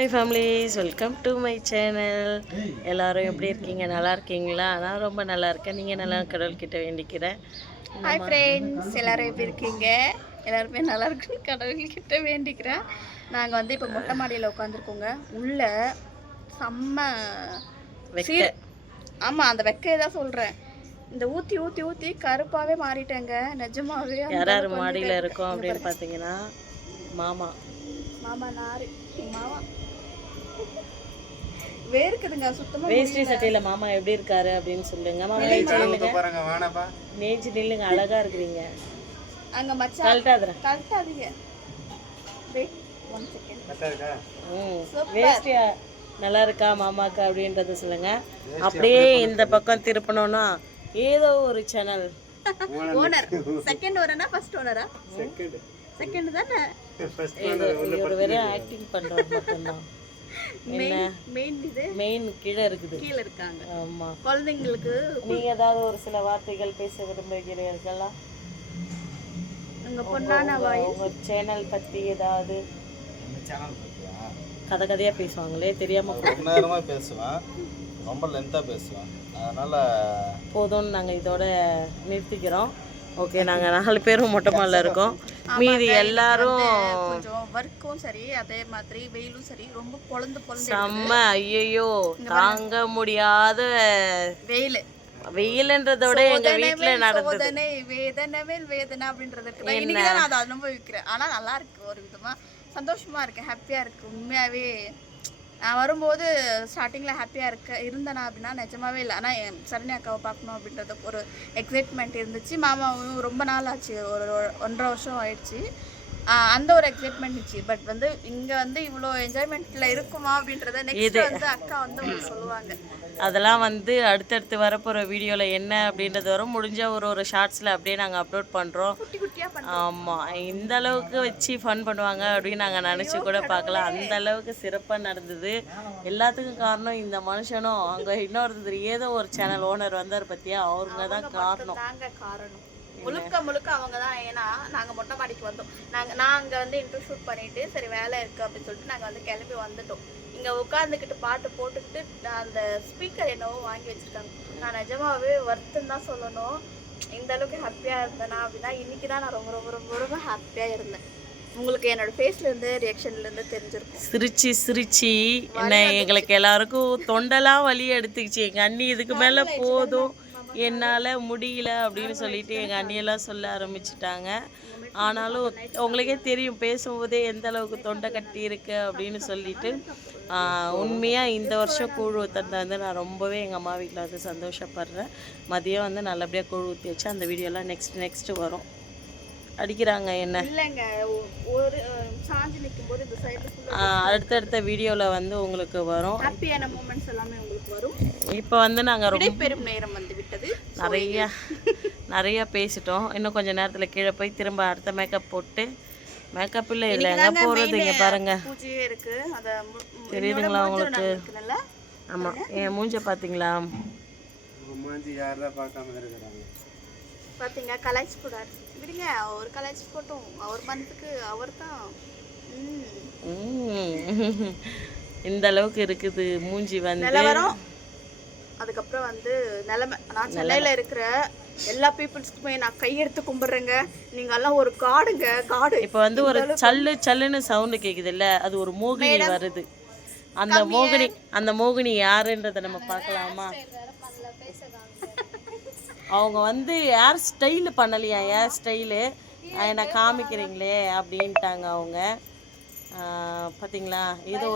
My families, welcome to my channel. எல்லோரும் எப்படி இருக்கீங்க? நல்லா இருக்கீங்களா? நான் ரொம்ப நல்லா இருக்கேன். நீங்கள் நல்லா கடவுள்கிட்ட வேண்டிக்கிறேன். ஹாய் ஃப்ரெண்ட்ஸ், எல்லோரும் எப்படி இருக்கீங்க? எல்லாருமே நல்லா இருக்குன்னு கடவுள்கிட்ட வேண்டிக்கிறேன். நாங்கள் வந்து இப்போ மொட்டை மாடியில் உட்காந்துருக்கோங்க. உள்ள செம்ம வெக்க. ஆமாம், அந்த வெக்கையை தான் சொல்கிறேன். இந்த ஊற்றி ஊற்றி ஊற்றி கருப்பாகவே மாறிட்டேங்க. நிஜமாவே யார் மாடியில் இருக்கோம் அப்படின்னு பார்த்தீங்கன்னா மாமா நாரு மாமா வேர்க்குதுங்க சுத்தமா. வேஷ்டி சட்டையில மாமா எப்படி இருக்காரு அப்படின்னு சொல்லுங்க. மாமா நேஜி நில்லுங்க, அழகா இருக்கிறீங்க. அங்க மச்சான் கழட்டாதீங்க. Wait 1 second. வேஷ்டியா நல்லா இருக்கா மாமாக்கா அப்படின்றத சொல்லுங்க. அப்படியே இந்த பக்கம் திருப்பணும்னா ஏதோ ஒரு சேனல் ஓனர். செகண்ட் ஓனரா ஃபர்ஸ்ட் ஓனரா? செகண்ட் தானே. ஒரு வெறும் ஆக்டிங் பண்றது மட்டும்தான். மெயின் கீழே இருக்காங்க. ஆமா, குழந்தைங்களுக்கு நீங்க ஏதாவது ஒரு சில வார்த்தைகள் பேச விரும்புகிறீர்களா? உங்க பொண்ணான உங்க சேனல் பத்தி ஏதாவது கதையா பேசுவாங்களே, தெரியாம நேரமா பேசுவேன், ரொம்ப லென்த்தா பேசுவேன். அதனால போதும்னு நாங்க இதோட நிறுத்திக்கிறோம். ஓகே, நாங்கள் 4 பேரும் மொட்டை மாடியில் இருக்கோம். மீதி எல்லாரும் கொஞ்சம் ஒர்க்கும் சரி, அதே மாதிரி வெயிலும் சரி, ரொம்ப பொழந்து செம்ம. ஐயோ, தாங்க முடியாத வெயில்ன்றதோட எங்க வீட்டுல நடந்தது வேதனை அப்படின்றதுக்கு இன்னைக்கு தான் நான் அதை அனுபவிக்கிறேன். ஆனா நல்லா இருக்கு, ஒரு விதமா சந்தோஷமா இருக்கு, ஹாப்பியா இருக்கு. உண்மையாவே நான் வரும்போது ஸ்டார்டிங்கில் ஹாப்பியாக இருந்தேனா அப்படின்னா நிஜமாவே இல்லை. ஆனால் என் சரணி அக்காவை பார்க்கணும் அப்படின்றது ஒரு எக்ஸைட்மெண்ட் இருந்துச்சு. மாமாவும் ரொம்ப நாள் ஆச்சு, ஒரு 1.5 வருஷம் ஆயிடுச்சு. அந்த ஒரு எக்ஸைட்மெண்ட் இருந்துச்சு. பட் வந்து இங்கே வந்து இவ்வளோ என்ஜாய்மெண்ட்டில் இருக்குமா அப்படின்றத நெக்ஸ்ட் வந்து அக்கா வந்து உங்களுக்கு சொல்லுவாங்க. அதெல்லாம் வந்து அடுத்தடுத்து வரப்போகிற வீடியோவில் என்ன அப்படின்றது வரும். முடிஞ்ச ஒரு ஷார்ட்ஸில் அப்படியே நாங்கள் அப்லோட் பண்ணுறோம். ஆமாம், இந்த அளவுக்கு வச்சு ஃபன் பண்ணுவாங்க அப்படின்னு நாங்கள் நினச்சி கூட பார்க்கலாம். அந்த அளவுக்கு சிறப்பாக நடந்தது. எல்லாத்துக்கும் காரணம் இந்த மனுஷனும் அங்கே இன்னொருத்தர் ஏதோ ஒரு சேனல் ஓனர் வந்தார் பற்றியா, அவருங்க தான் காரணம். முழுக்க அவங்க தான். ஏன்னா நாங்கள் மொட்டை மாடிக்கு வந்தோம். நாங்கள் வந்து இன்டர்வியூ ஷூட் பண்ணிட்டு சரி வேலை இருக்குது அப்படின்னு சொல்லிட்டு நாங்கள் வந்து கிளம்பி வந்துட்டோம். இங்கே உட்காந்துக்கிட்டு பாட்டு போட்டுக்கிட்டு அந்த ஸ்பீக்கர் என்னவோ வாங்கி வச்சுருக்காங்க. நான் நிஜமாவே வருத்தம் தான் சொல்லணும். இந்த அளவுக்கு ஹாப்பியாக இருந்தேனா அப்படின்னா இன்னைக்கு தான் நான் ரொம்ப ரொம்ப ரொம்ப ரொம்ப ஹாப்பியாக இருந்தேன். உங்களுக்கு என்னோட ஃபேஸ்லேருந்து ரியாக்ஷன்லேருந்து தெரிஞ்சிருக்கும். சிரிச்சு என்ன எங்களுக்கு எல்லாருக்கும் தொண்டெல்லாம் வலி எடுத்துக்கிச்சு. எங்கள் அண்ணி இதுக்கு மேலே போதும், என்னால் முடியல அப்படின்னு சொல்லிட்டு எங்கள் அண்ணியெல்லாம் சொல்ல ஆரம்பிச்சிட்டாங்க. ஆனாலும் உங்களுக்கே தெரியும் பேசும்போதே எந்த அளவுக்கு தொண்டை கட்டி இருக்கு அப்படின்னு சொல்லிட்டு. உண்மையாக இந்த வருஷம் கூழ் ஊற்றுறத வந்து நான் ரொம்பவே எங்கள் அம்மா வீட்டில் வந்து சந்தோஷப்படுறேன். மதியம் வந்து நல்லபடியாக கூழ் ஊற்றி வச்சு அந்த வீடியோலாம் நெக்ஸ்ட்டு வரும். அடிக்கிறாங்க என்ன இல்லைங்க, ஒரு சாஞ்சு நிக்கும்போது இந்த சைடுல அடுத்தடுத்த வீடியோவில் வந்து உங்களுக்கு வரும். ஹாப்பியான மூமெண்ட்ஸ் எல்லாமே உங்களுக்கு வரும். இப்போ வந்து நாங்கள் ரொம்ப பெரும் நேரம் வந்து விட்டது. நிறையா பேசிட்டோம். இன்னும் கொஞ்சம் நேரத்தில் கீழே போய் திரும்ப அடுத்த மேக்கப் போட்டு, மேக்கப் இல்லை எங்கே போகிறது இங்கே பாருங்கள், தெரியுதுங்களா உங்களுக்கு? ஆமாம், என் மூஞ்ச பார்த்தீங்களா? பார்த்தீங்க, கலாய்ச்சி போடாது விடுங்க. ஒரு கலாய்ச்சி போட்டோம், அவர் மனசுக்கு அவர் தான். இந்த அளவுக்கு இருக்குது மூஞ்சி வந்து. நிலவரம் அதுக்கப்புறம் வந்து நிலைமை. நான் சென்னையில் இருக்கிற எல்லா பீப்புள்ஸ்க்குமே நான் கையெடுத்து கும்பிட்றேங்க. நீங்கள் எல்லாம் ஒரு காடுங்க, காடு. இப்போ வந்து ஒரு சல்லுன்னு சவுண்டு கேட்குது இல்லை, அது ஒரு மோகினி வருது. அந்த மோகினி யாருன்றதை நம்ம பார்க்கலாமா? அவங்க வந்து ஹேர் ஸ்டைலு பண்ணலையா, ஹேர் ஸ்டைலு என்னை காமிக்கிறீங்களே அப்படின்ட்டாங்க அவங்க. பார்த்தீங்களா, ஏதோ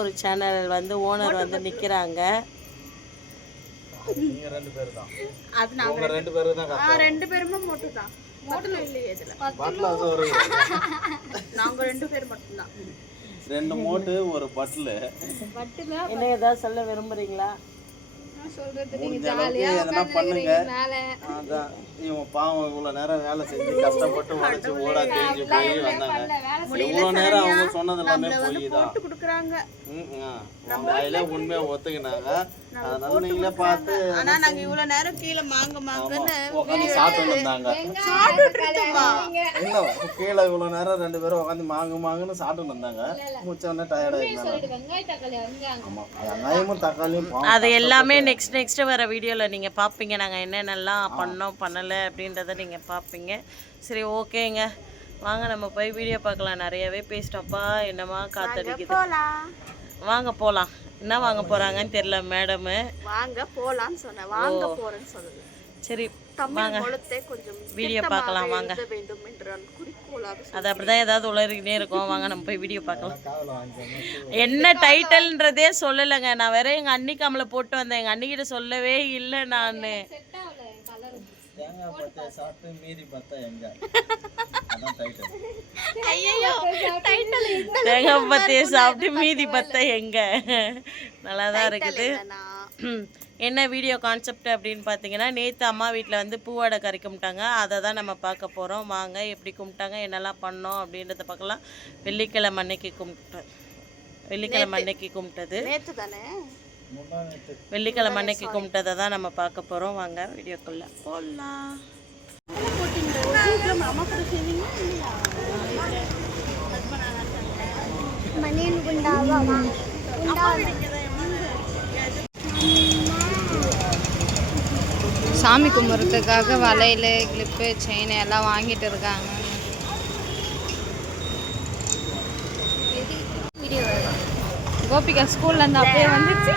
ஒரு சேனல் வந்து ஓனர் வந்து நிற்கிறாங்க. ரெண்டு பேருமே மோட்டு தான். மோட்டுல இல்லையே, இதில் நாங்கள் 2 பேர் மட்டும்தான். 2 மோட்டு ஒரு பட்டில். என்ன ஏதாவது சொல்ல விரும்புறீங்களா? பண்ணுங்க. அதான் இவங்க பாவம் இவ்வளோ நேரம் வேலை செஞ்சு கஷ்டப்பட்டு உழைச்சி ஓடா தேஞ்சு போய் வந்தாங்க. இவ்வளோ நேரம் அவங்க சொன்னது எல்லாமே போய் தான் போட்டு கொடுக்குறாங்க. நம்ம வாயில உண்மையை ஒத்துக்கினாங்க. அதனால நீங்களே பார்த்து ஆனா நாங்க இவ்வளவு நேரம் கீழே மாங்கன்னு உட்காந்து சாப்பிட்டு இருந்தாங்க. இல்லை கீழே இவ்வளோ நேரம் 2 பேரும் உட்காந்து மாங்குன்னு சாப்பிட்டு இருந்தாங்க. முடிச்சோடனே டயர்டாக ஆமாம் வெங்காயமும் தக்காளியும் அது எல்லாமே நெக்ஸ்ட் வர வீடியோவில் நீங்கள் பார்ப்பீங்க. நாங்கள் என்னென்னலாம் பண்ணோம் பண்ணலை அப்படின்றத நீங்கள் பார்ப்பீங்க. சரி ஓகேங்க, வாங்க நம்ம போய் வீடியோ பார்க்கலாம். நிறையவே பேசிட்டோம்ப்பா, என்னமா காத்தடிக்குது. வாங்க போகலாம். என்ன வாங்க போகிறாங்கன்னு தெரியல மேடமு. வாங்க போகலான்னு சொன்னேன், வாங்க போகிறேன்னு சொல்லுது. சரி வாங்க கொஞ்சம் வீடியோ பார்க்கலாம். வாங்க, வேண்டும் என்ற குறிக்கோளாக அது அப்படிதான் ஏதாவது உளறிக்கிட்டே இருக்கும். வாங்க நம்ம போய் வீடியோ பார்க்கலாம். என்ன டைட்டில்ன்றதே சொல்லலைங்க. நான் வேற எங்கள் அன்னிக்காமலை போட்டு வந்தேன். எங்கள் அன்னிக்கிட்ட சொல்லவே இல்லை. நான் தேங்காய் பத்தை சாப்பிட்டு மீதி பார்த்தா எங்க தேங்காய் பத்தையை சாப்பிட்டு மீதி பத்த எங்க நல்லா தான் இருக்குது. என்ன வீடியோ கான்செப்ட் அப்படின்னு பார்த்தீங்கன்னா, நேற்று அம்மா வீட்டில் வந்து பூவாடை கறி கும்பிட்டாங்க. அதை தான் நம்ம பார்க்க போகிறோம். வாங்க எப்படி கும்பிட்டாங்க, என்னெல்லாம் பண்ணோம் அப்படின்றத பார்க்கலாம். வெள்ளிக்கிழமை அன்னைக்கு கும்பிட்டது வெள்ளிக்கிழமை அன்னைக்கு கும்பிட்டதை தான் நம்ம பார்க்க போகிறோம். வாங்க வீடியோக்குள்ளே போடலாம். சாமி கும்பிட்றதுக்காக வளையல் கிளிப்பு செயின் எல்லாம் வாங்கிட்டு இருக்காங்க. கோபிகா ஸ்கூல்ல இருந்து அப்படியே வந்துச்சு.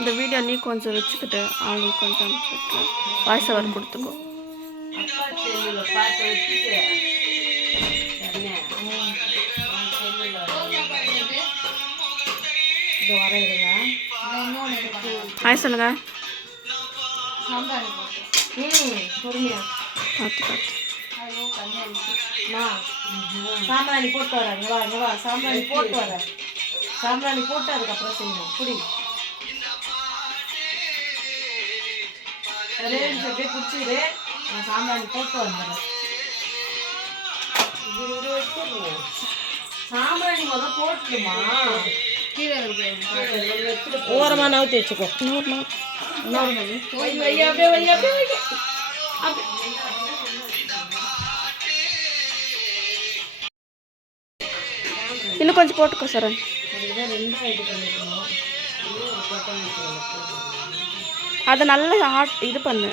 இந்த வீடியோ நீ கொஞ்சம் வச்சுக்கிட்டு அவங்களுக்கு கொஞ்சம் அனுப்பிச்சுட்டு வாய்ஸ் ஓவர் கொடுத்துக்கோ. ஹாய் சொல்லுங்க. சாம்பிராணி போட்டு வரேன். சாம்பிராணி போட்டு அதுக்கப்புறம் செய்யணும். புடி அப்படியே பிடிச்சிடு. நான் சாம்பிராணி போட்டு வந்துடுறேன். சாம்பிராணி முதல் போட்டுமா ஓரமாக நவுத்தி வச்சுக்கோ. இன்னும் கொஞ்சம் போட்டுக்கோ சரண். அதை நல்லா இது பண்ணு.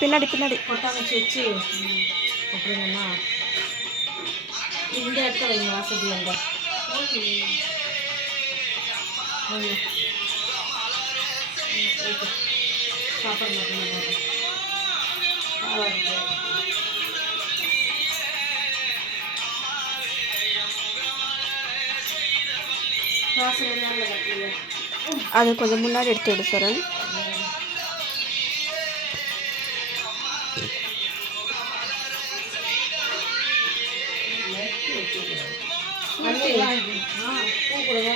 பின்னாடி கொட்டாங்கச்சி வச்சு அப்படிங்கம்மா இந்த இடத்துல வைங்க. வசதி அந்த சாப்பாடு மட்டும் அது கொஞ்சம் முன்னாடி எடுத்து விடு சரண். பூ கொடுங்க.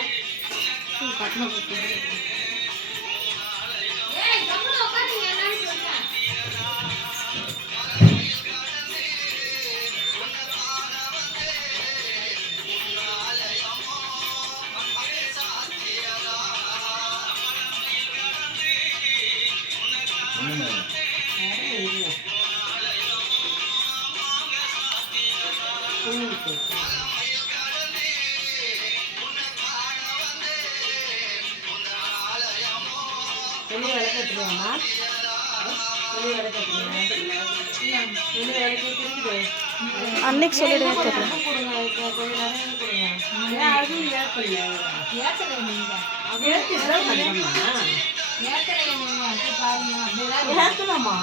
வெளியே விளக்கு எடுத்துருவாமா? வெளியே விளக்கு அன்னைக்கு சொல்லிடுவேன். தெரியல கொடுங்க. கொஞ்சம் நிறைய கொடுங்க. அதுவும் ஏற்கலாமா?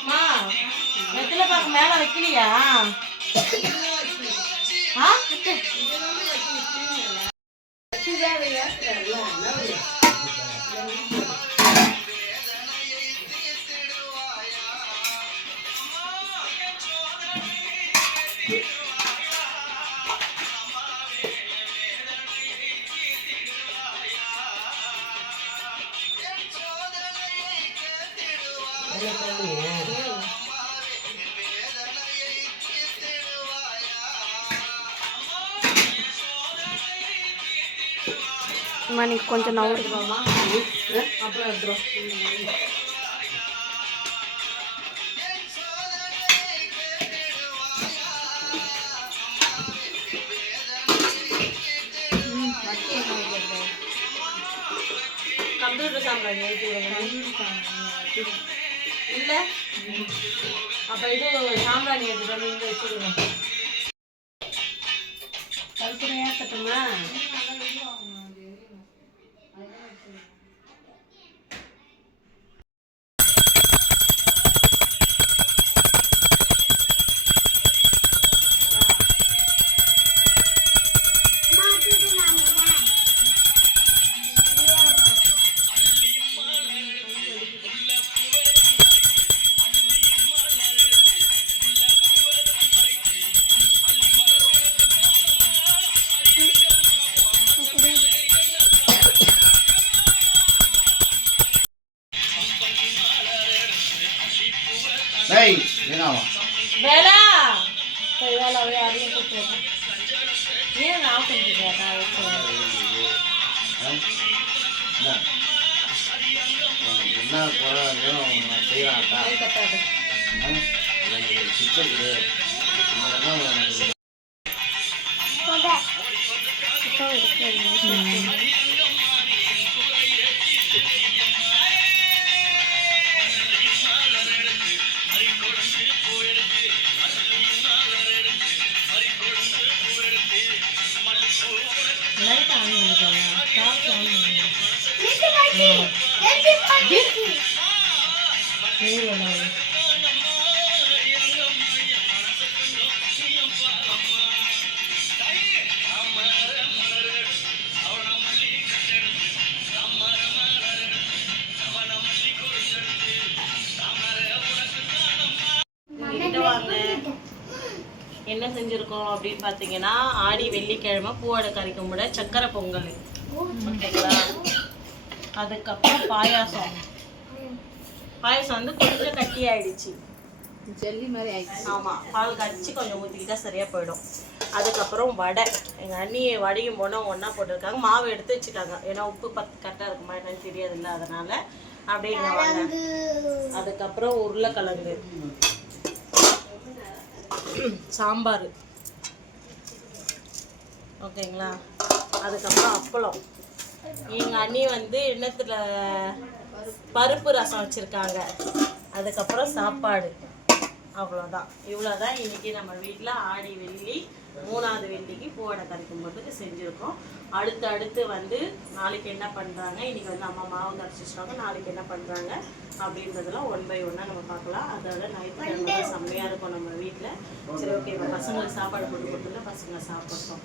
அம்மா வெத்தலை பாக்கு மேல வைக்கலையா? ஆ மணி கொஞ்சம் நவரு. அப்புறம் எடுத்துரும். கம்ப்யூட்டர் சாம்பிராணி இல்லை அப்போ இது சாம்பிராணி எடுத்துட்டு வந்து இங்கே வச்சுருங்க. கல்பனையாக கட்டுமா? டேய் என்னவா வேலா போய் வேலாவே யாரையும் கூப்பிட்டு ஏன் நான் பண்ணிக்கிறேன் என்ன குறையும் செய்யறாட்டா கட்டாது சிக்கல் லைட் ஆன் பண்ணிக்கோங்க டார்ச் ஆன் பண்ணுங்க என்ன செஞ்சுருக்கோம் அப்படின்னு பார்த்தீங்கன்னா ஆடி வெள்ளிக்கிழமை பூவாடை கறி கும்பிட சக்கரை பொங்கல் ஓகேங்களா. அதுக்கப்புறம் பாயாசம் வந்து கொஞ்சம் கட்டி ஆயிடுச்சு, ஜல்லி மாதிரி ஆயிடுச்சு. ஆமாம் பால் கடிச்சு கொஞ்சம் ஊற்றிக்கிட்டா சரியாக போயிடும். அதுக்கப்புறம் வடை எங்கள் அண்ணி வடையும் போனால் ஒன்றா போட்டிருக்காங்க, மாவு எடுத்து வச்சுட்டாங்க. ஏன்னா உப்பு கரெக்டாக இருக்குமா என்னன்னு தெரியாதுல்ல, அதனால அப்படியே வாங்க. அதுக்கப்புறம் உருளைக்கிழங்கு சாம்பார் ஓகேங்களா. அதுக்கப்புறம் அப்பளம். எங்கள் அண்ணி வந்து எண்ணத்தில் பருப்பு ரசம் வச்சுருக்காங்க. அதுக்கப்புறம் சாப்பாடு. அவ்வளோதான், இவ்வளோதான் இன்றைக்கி நம்ம வீட்டில் ஆடி வெள்ளி 3வது வெள்ளிக்கு பூவாடை கறி கும்பிட்றதுக்கு செஞ்சுருக்கோம். அடுத்து வந்து நாளைக்கு என்ன பண்ணுறாங்க, இன்றைக்கி வந்து அம்மா மாவு கரைச்சி வச்சுருவாங்க, நாளைக்கு என்ன பண்ணுறாங்க அப்படின்றதெல்லாம் 1 by 1 நம்ம பார்க்கலாம். அதோட ஞாயிற்றுக்கிழமை செம்மையாக இருக்கும் நம்ம வீட்டில். சரி ஓகே, இப்போ பசங்களுக்கு சாப்பாடு போட்டு கொடுத்துருங்க, பசங்க சாப்பிட்டோம்.